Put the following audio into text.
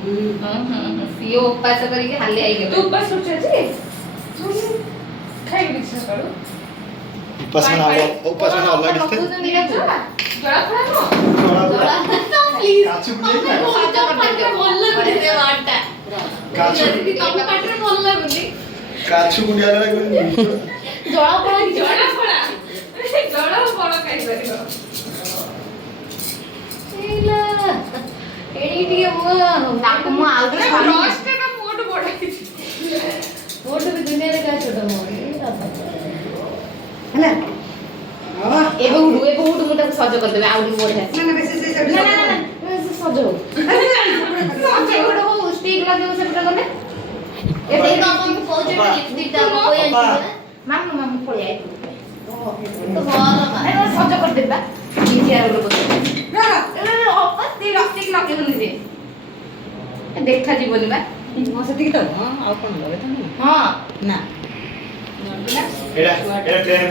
ସିଏ ଉପାସ କରିକି ହାଲି ହେଇଗଲା। ତୁ ଉପାସ କରୁଛୁ ଆଜି? ଖାଇବି କିଛି ସକାଳୁ। उपासना अलग थे ଜଳା ଫଳା ନୁହଁ? ପ୍ଲିଜ काचू ଭଲ ଲାଗୁନି ସେ ୱାର୍ଡଟା। काचू ଯଦି ତମ ପାଟିରେ ଭଲ ଲାଗୁନି। काचू गुंडिया लगा ଜଳା ଫଳା ଜଳା ଫଳା ଖାଇପାରିବ। ଏଇଲା ଏଡି ଟିକେ ତାକୁ ମୁଁ ଆଉ ଥରେ ବ୍ରଶଟା ନା ମୋଠୁ ବଡ ହେଇଛି। ମୋଠୁ ବି ଦୁନିଆରେ କାହା ଛୋଟ ମୋ ହେଲା ଏବେ ଉଠୁ ମୁଁ ତାକୁ ସଜ କରିଦେବି ଆଉ ଟିକେ ବଢିଆ ନା ସଜ ହଉ ସଜ ଗୋଟେ ହଉ ଷ୍ଟିକ୍ ଲଗେଇବ ସେପଟେ ଗଲେ ଏବେ ମୁଁ କହୁଛି ଲିପଷ୍ଟିକ୍ ଟା ମାମୁ ପଳେଇ ଆଇ ତ ଭଲ ସଜ କରିଦେବି ବା ଲିପଷ୍ଟିକ୍ ଲଗେଇବୁନି ସେ ଦେଖାଯିବନି ବା ସେତିକି ତ ହଁ ଆଉ କଣ ଲଗେଇ ହଁ ନା एड़ा ट्रेन